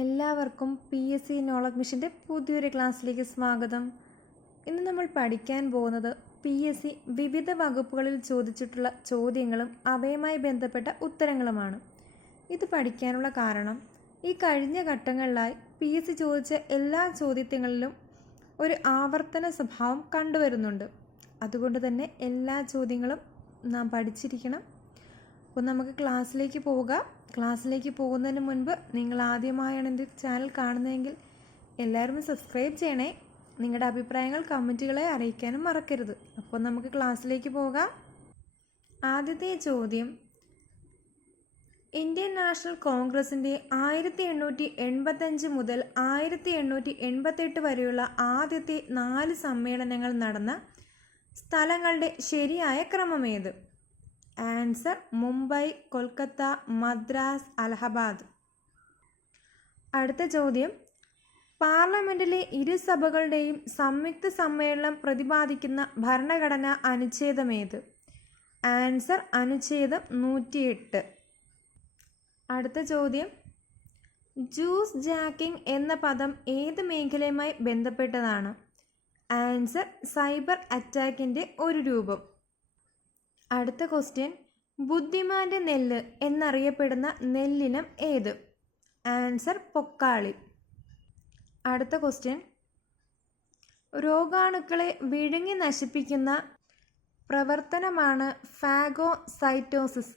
എല്ലാവർക്കും P S C knowledge മിഷന്റെ പുതിയൊരു ക്ലാസ്സിലേക്ക് സ്വാഗതം. ഇന്ന് നമ്മൾ പഠിക്കാൻ പോകുന്നത് പി എസ് സി വിവിധ വകുപ്പുകളിൽ ചോദിച്ചിട്ടുള്ള ചോദ്യങ്ങളും അവയുമായി ബന്ധപ്പെട്ട ഉത്തരങ്ങളുമാണ്. ഇത് പഠിക്കാനുള്ള കാരണം ഈ കഴിഞ്ഞ ഘട്ടങ്ങളിലായി പി എസ് സി ചോദിച്ച എല്ലാ ചോദ്യങ്ങളിലും ഒരു ആവർത്തന സ്വഭാവം കണ്ടുവരുന്നുണ്ട്. അതുകൊണ്ട് തന്നെ എല്ലാ ചോദ്യങ്ങളും നാം പഠിച്ചിരിക്കണം. അപ്പോൾ നമുക്ക് ക്ലാസ്സിലേക്ക് പോവുക ക്ലാസ്സിലേക്ക് പോകുന്നതിന് മുൻപ് നിങ്ങൾ ആദ്യമായാണ് എന്റെ ചാനൽ കാണുന്നതെങ്കിൽ എല്ലാവരും സബ്സ്ക്രൈബ് ചെയ്യണേ. നിങ്ങളുടെ അഭിപ്രായങ്ങൾ കമന്റുകളെ അറിയിക്കാനും മറക്കരുത്. അപ്പോൾ നമുക്ക് ക്ലാസ്സിലേക്ക് പോകാം. ആദ്യത്തെ ചോദ്യം. ഇന്ത്യൻ നാഷണൽ കോൺഗ്രസിന്റെ ആയിരത്തി എണ്ണൂറ്റി എൺപത്തഞ്ച് മുതൽ ആയിരത്തി എണ്ണൂറ്റി എൺപത്തെട്ട് വരെയുള്ള ആദ്യത്തെ നാല് സമ്മേളനങ്ങൾ നടന്ന സ്ഥലങ്ങളുടെ ശരിയായ ക്രമമേത്? ആൻസർ മുംബൈ കൊൽക്കത്ത മദ്രാസ് അലഹബാദ്. അടുത്ത ചോദ്യം. പാർലമെന്റിലെ ഇരു സഭകളുടെയും സംയുക്ത സമ്മേളനം പ്രതിപാദിക്കുന്ന ഭരണഘടന അനുച്ഛേദമേത്? ആൻസർ അനുച്ഛേദം നൂറ്റിയെട്ട്. അടുത്ത ചോദ്യം. ജ്യൂസ് ജാക്കിംഗ് എന്ന പദം ഏത് മേഖലയുമായി ബന്ധപ്പെട്ടതാണ്? ആൻസർ സൈബർ അറ്റാക്കിന്റെ ഒരു രൂപം. അടുത്ത ക്വസ്റ്റ്യൻ ബുദ്ധിമാന്റെ നെല്ല് എന്നറിയപ്പെടുന്ന നെല്ലിനം ഏത്? ആൻസർ പൊക്കാളി. അടുത്ത ക്വസ്റ്റ്യൻ രോഗാണുക്കളെ വിഴുങ്ങി നശിപ്പിക്കുന്ന പ്രവർത്തനമാണ് ഫാഗോസൈറ്റോസിസ്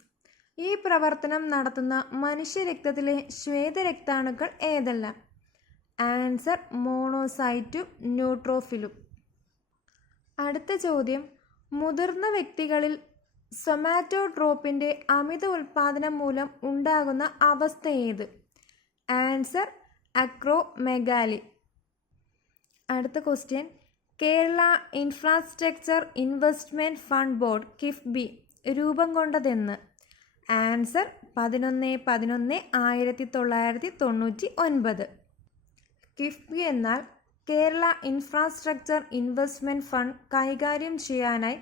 ഈ പ്രവർത്തനം നടത്തുന്ന മനുഷ്യരക്തത്തിലെ ശ്വേതരക്താണുക്കൾ ഏതെല്ലാം? ആൻസർ മോണോസൈറ്റും ന്യൂട്രോഫിലും അടുത്ത ചോദ്യം. മുതിർന്ന വ്യക്തികളിൽ സൊമാറ്റോട്രോപ്പിന്റെ അമിത ഉൽപാദനം മൂലം ഉണ്ടാകുന്ന അവസ്ഥ ഏത് ആൻസർ അക്രോമെഗാലി. അടുത്ത question. Kerala infrastructure investment fund board KIIFB രൂപം കൊണ്ടതെന്ന്? ആൻസർ പതിനൊന്ന് പതിനൊന്ന് ആയിരത്തി തൊള്ളായിരത്തി തൊണ്ണൂറ്റി ഒൻപത്. കിഫ്ബി എന്നാൽ കേരള ഇൻഫ്രാസ്ട്രക്ചർ ഇൻവെസ്റ്റ്മെന്റ് ഫണ്ട് കൈകാര്യം ചെയ്യാനായി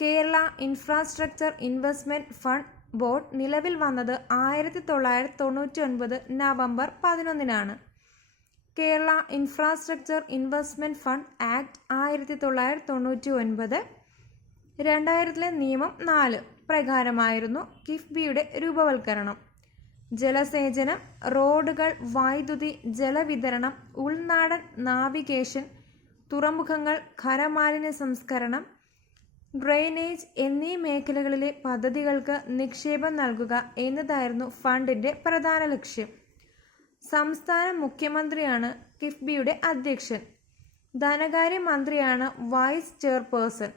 Kerala infrastructure investment fund board നിലവിൽ വന്നത് ആയിരത്തി തൊള്ളായിരത്തി തൊണ്ണൂറ്റി ഒൻപത് November പതിനൊന്നിനാണ്. Kerala infrastructure investment fund act ആയിരത്തി തൊള്ളായിരത്തി തൊണ്ണൂറ്റി ഒൻപത് രണ്ടായിരത്തിലെ നിയമം നാല് പ്രകാരമായിരുന്നു കിഫ്ബിയുടെ രൂപവൽക്കരണം. ജലസേചനം റോഡുകൾ വൈദ്യുതി ജലവിതരണം ഉൾനാടൻ നാവിഗേഷൻ തുറമുഖങ്ങൾ ഖരമാലിന്യ സംസ്കരണം ഡ്രെയിനേജ് എന്നീ മേഖലകളിലെ പദ്ധതികൾക്ക് നിക്ഷേപം നൽകുക എന്നതായിരുന്നു ഫണ്ടിന്റെ പ്രധാന ലക്ഷ്യം. സംസ്ഥാന മുഖ്യമന്ത്രിയാണ് കിഫ്ബിയുടെ അധ്യക്ഷൻ. ധനകാര്യ മന്ത്രിയാണ് വൈസ് ചെയർപേഴ്സൺ.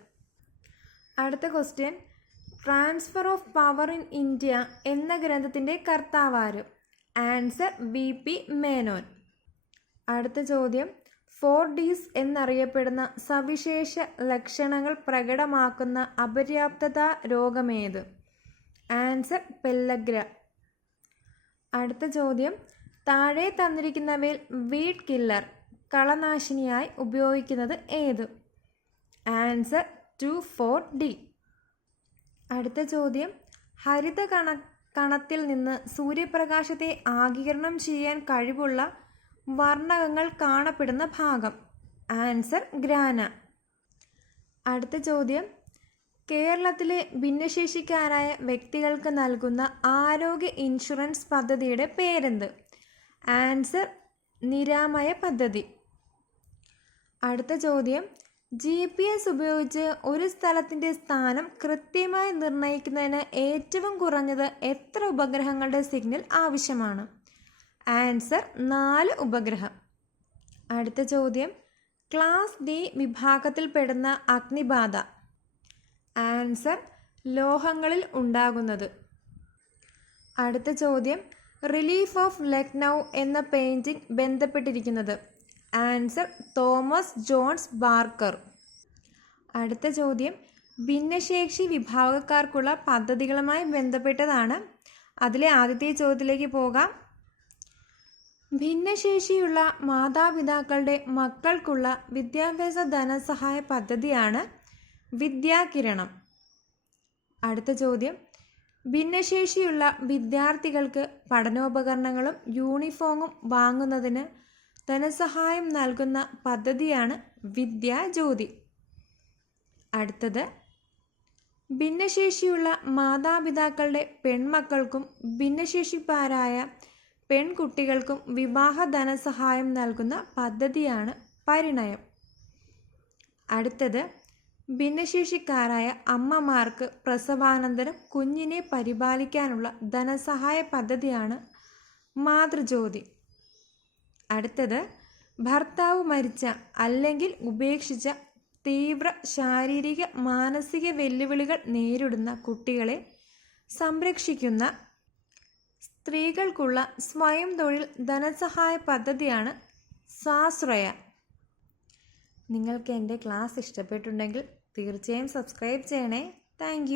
അടുത്ത question. Transfer of power in India എന്ന ഗ്രന്ഥത്തിന്റെ കർത്താവാരും. Answer V P Menon. അടുത്ത ചോദ്യം. ഫോർ ഡീസ് എന്നറിയപ്പെടുന്ന സവിശേഷ ലക്ഷണങ്ങൾ പ്രകടമാക്കുന്ന അപര്യാപ്തത രോഗമേത്? Answer pellagra. അടുത്ത ചോദ്യം. താഴെ തന്നിരിക്കുന്നവയിൽ വീഡ് കില്ലർ കളനാശിനിയായി ഉപയോഗിക്കുന്നത് ഏത്? Answer two four D. അടുത്ത ചോദ്യം. ഹരിത കണ കണത്തിൽ നിന്ന് സൂര്യപ്രകാശത്തെ ആഗിരണം ചെയ്യാൻ കഴിവുള്ള വർണകങ്ങൾ കാണപ്പെടുന്ന ഭാഗം. Answer grana. അടുത്ത ചോദ്യം. കേരളത്തിലെ ഭിന്നശേഷിക്കാരായ വ്യക്തികൾക്ക് നൽകുന്ന ആരോഗ്യ ഇൻഷുറൻസ് പദ്ധതിയുടെ പേരെന്ത്? ആൻസർ നിരാമയ പദ്ധതി. അടുത്ത ചോദ്യം. ജി പി എസ് ഉപയോഗിച്ച് ഒരു സ്ഥലത്തിന്റെ സ്ഥാനം കൃത്യമായി നിർണയിക്കുന്നതിന് ഏറ്റവും കുറഞ്ഞത് എത്ര ഉപഗ്രഹങ്ങളുടെ സിഗ്നൽ ആവശ്യമാണ്? ആൻസർ നാല് ഉപഗ്രഹം. അടുത്ത ചോദ്യം. ക്ലാസ് ഡി വിഭാഗത്തിൽപ്പെടുന്ന അഗ്നിബാധ. ആൻസർ ലോഹങ്ങളിൽ ഉണ്ടാകുന്നത്. അടുത്ത ചോദ്യം. റിലീഫ് ഓഫ് ലക്നൗ എന്ന പെയിന്റിംഗ് ബന്ധപ്പെട്ടിരിക്കുന്നത്. Answer Thomas Jones Barker. അടുത്ത ചോദ്യം. ഭിന്നശേഷി വിഭാഗക്കാർക്കുള്ള പദ്ധതികളുമായി ബന്ധപ്പെട്ടതാണ്. അതിലെ ആദ്യത്തെ ചോദ്യത്തിലേക്ക് പോകാം. ഭിന്നശേഷിയുള്ള മാതാപിതാക്കളുടെ മക്കൾക്കുള്ള വിദ്യാഭ്യാസ ധനസഹായ പദ്ധതിയാണ് വിദ്യാകിരണം. അടുത്ത ചോദ്യം. ഭിന്നശേഷിയുള്ള വിദ്യാർത്ഥികൾക്ക് പഠനോപകരണങ്ങളും യൂണിഫോമും വാങ്ങുന്നതിന് ധനസഹായം നൽകുന്ന പദ്ധതിയാണ് വിദ്യാജ്യോതി. അടുത്തത്. ഭിന്നശേഷിയുള്ള മാതാപിതാക്കളുടെ പെൺമക്കൾക്കും ഭിന്നശേഷിക്കാരായ പെൺകുട്ടികൾക്കും വിവാഹ ധനസഹായം നൽകുന്ന പദ്ധതിയാണ് പരിണയം. അടുത്തത് ഭിന്നശേഷിക്കാരായ അമ്മമാർക്ക് പ്രസവാനന്തരം കുഞ്ഞിനെ പരിപാലിക്കാനുള്ള ധനസഹായ പദ്ധതിയാണ് മാതൃജ്യോതി. അടുത്തത് ഭർത്താവ് മരിച്ച അല്ലെങ്കിൽ ഉപേക്ഷിച്ച തീവ്ര ശാരീരിക മാനസിക വെല്ലുവിളികൾ നേരിടുന്ന കുട്ടികളെ സംരക്ഷിക്കുന്ന സ്ത്രീകൾക്കുള്ള സ്വയം തൊഴിൽ ധനസഹായ പദ്ധതിയാണ് സാശ്രയ. നിങ്ങൾക്ക് എന്റെ ക്ലാസ് ഇഷ്ടപ്പെട്ടുണ്ടെങ്കിൽ തീർച്ചയായും സബ്സ്ക്രൈബ് ചെയ്യണേ. താങ്ക്